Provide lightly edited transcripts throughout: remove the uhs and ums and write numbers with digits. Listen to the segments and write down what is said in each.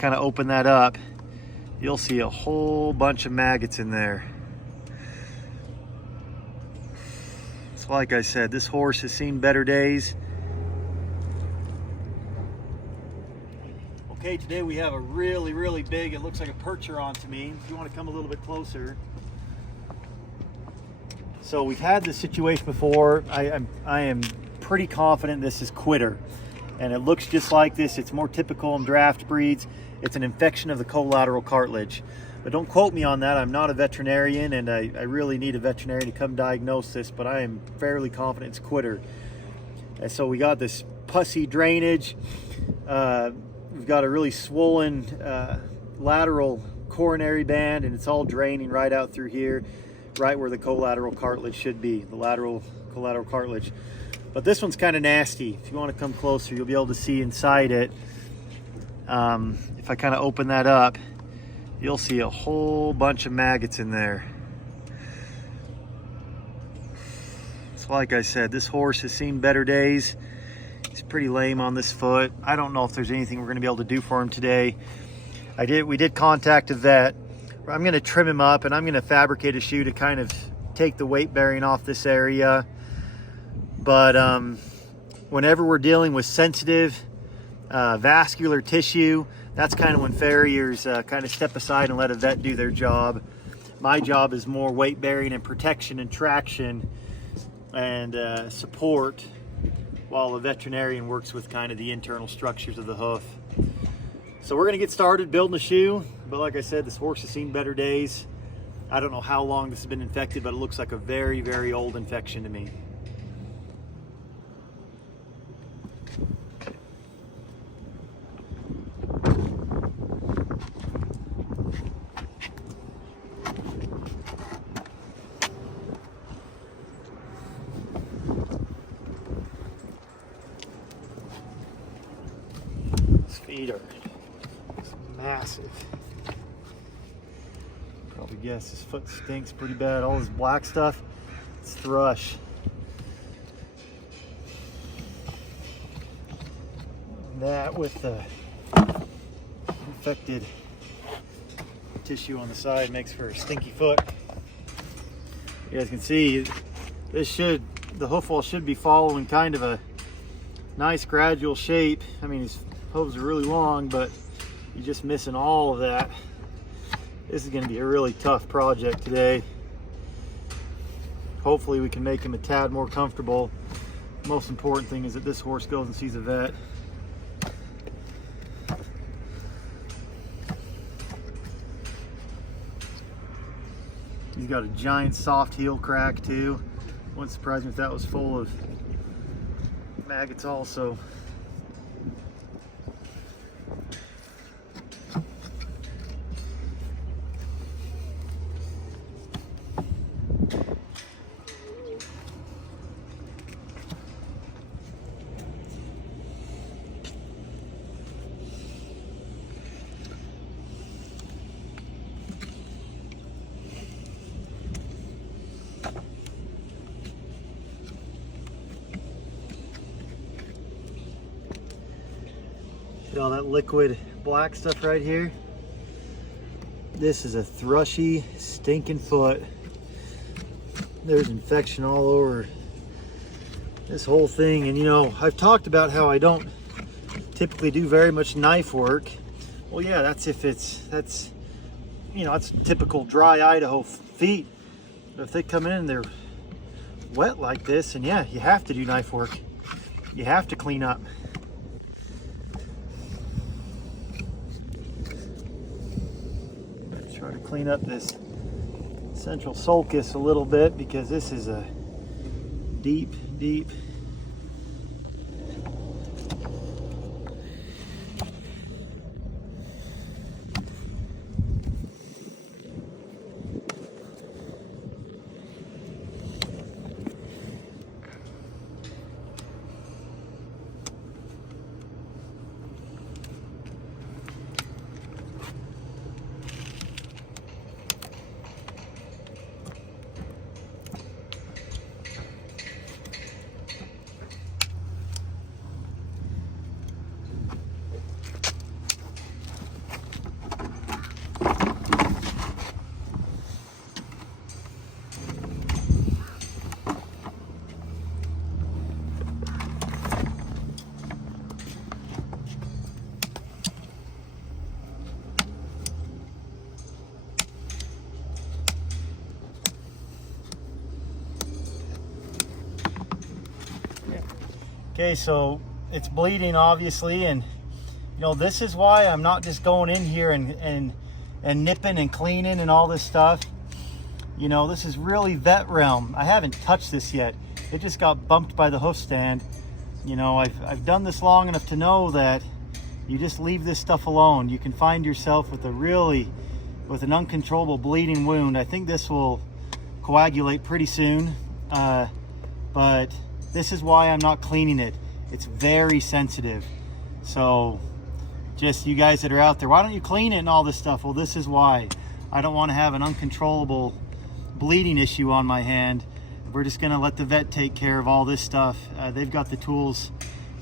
kind of open that up, you'll see a whole bunch of maggots in there. So like I said, this horse has seen better days. Okay, today we have a really big, it looks like a percheron to me. If you want to come a little bit closer. So we've had this situation before. I am pretty confident this is quitter. And it looks just like this. It's more typical in draft breeds. It's an infection of the collateral cartilage. But don't quote me on that. I'm not a veterinarian, and I really need a veterinarian to come diagnose this, but I am fairly confident it's quitter. And so we got this pussy drainage. We've got a really swollen lateral coronary band, and it's all draining right out through here, right where the collateral cartilage should be, the lateral collateral cartilage. But this one's kind of nasty. If you want to come closer, you'll be able to see inside it. If I kind of open that up, you'll see a whole bunch of maggots in there. So like I said, this horse has seen better days. He's pretty lame on this foot. I don't know if there's anything we're going to be able to do for him today. We did contact a vet. I'm going to trim him up, and I'm going to fabricate a shoe to kind of take the weight bearing off this area. But whenever we're dealing with sensitive vascular tissue, that's kind of when farriers kind of step aside and let a vet do their job. My job is more weight bearing and protection and traction and support, while a veterinarian works with kind of the internal structures of the hoof. So we're going to get started building a shoe. But like I said, this horse has seen better days. I don't know how long this has been infected, but it looks like a very old infection to me. Feet are massive. Probably guess his foot stinks pretty bad. All this black stuff, it's thrush. That with the infected tissue on the side makes for a stinky foot. You guys can see the hoof wall should be following kind of a nice gradual shape. I mean, his hooves are really long, but you're just missing all of that. This is going to be a really tough project today. Hopefully we can make him a tad more comfortable. The most important thing is that this horse goes and sees a vet. He's got a giant soft heel crack too. Wouldn't surprise me if that was full of maggots also. See all that liquid black stuff right here? This is a thrushy, stinking foot. There's infection all over this whole thing. And you know, I've talked about how I don't typically do very much knife work. Well, yeah, that's typical dry Idaho feet. But if they come in and they're wet like this, and yeah, you have to do knife work. You have to clean up. Try to clean up this central sulcus a little bit, because this is a deep Okay, so it's bleeding obviously, and you know, this is why I'm not just going in here and nipping and cleaning and all this stuff. You know, this is really vet realm. I haven't touched this yet. It just got bumped by the hoof stand. You know, I've done this long enough to know that you just leave this stuff alone. You can find yourself with an uncontrollable bleeding wound. I think this will coagulate pretty soon, but this is why I'm not cleaning it. It's very sensitive. So just you guys that are out there, why don't you clean it and all this stuff? Well, this is why. I don't want to have an uncontrollable bleeding issue on my hand. We're just going to let the vet take care of all this stuff. They've got the tools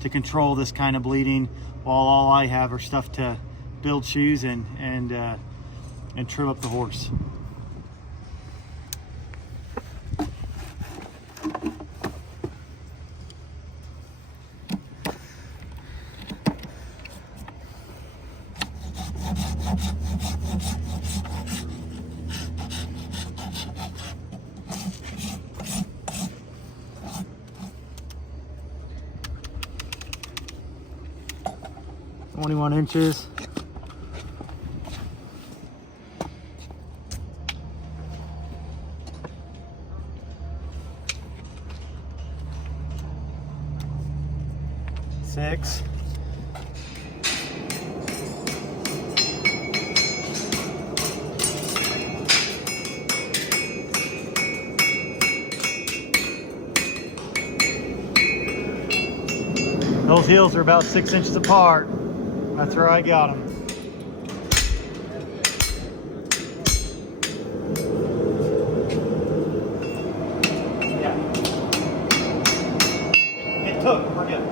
to control this kind of bleeding, while all I have are stuff to build shoes and trim up the horse. "21 inches. Six. Those heels are about 6 inches apart. That's where I got them. Yeah. It took. We're good.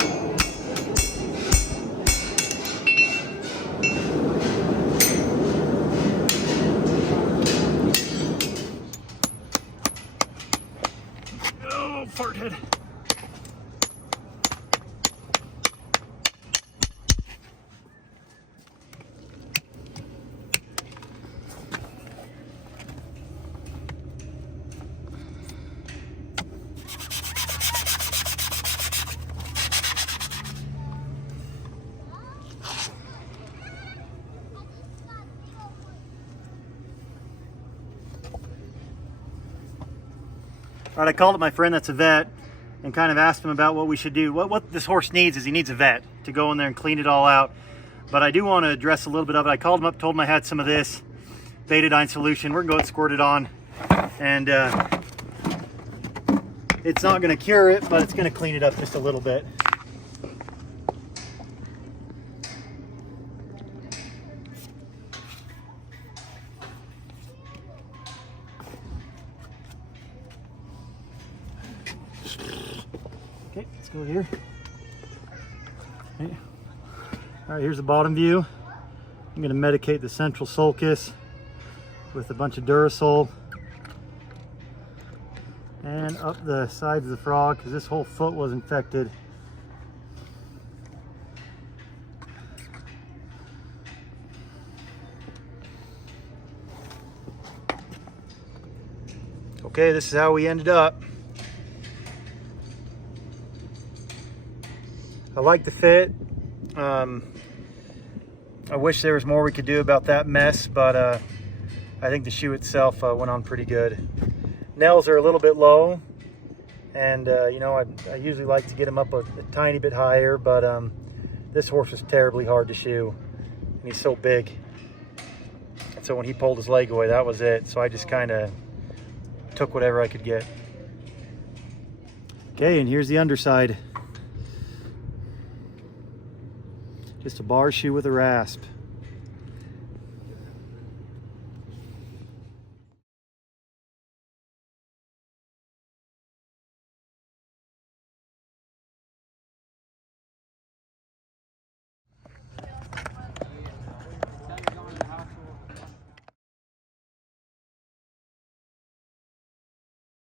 Oh, fart head. All right, I called up my friend that's a vet and kind of asked him about what we should do. What this horse needs is he needs a vet to go in there and clean it all out. But I do want to address a little bit of it. I called him up, told him I had some of this betadine solution. We're going to go ahead and squirt it on. And it's not going to cure it, but it's going to clean it up just a little bit. Okay, let's go here. Okay. All right, here's the bottom view. I'm going to medicate the central sulcus with a bunch of Durasol and up the sides of the frog because this whole foot was infected. Okay, this is how we ended up. I like the fit. I wish there was more we could do about that mess, but I think the shoe itself went on pretty good. Nails are a little bit low, and you know, I usually like to get them up a tiny bit higher, but this horse was terribly hard to shoe, and he's so big. And so when he pulled his leg away, that was it. So I just kind of took whatever I could get. Okay, and here's the underside. Just a bar shoe with a rasp.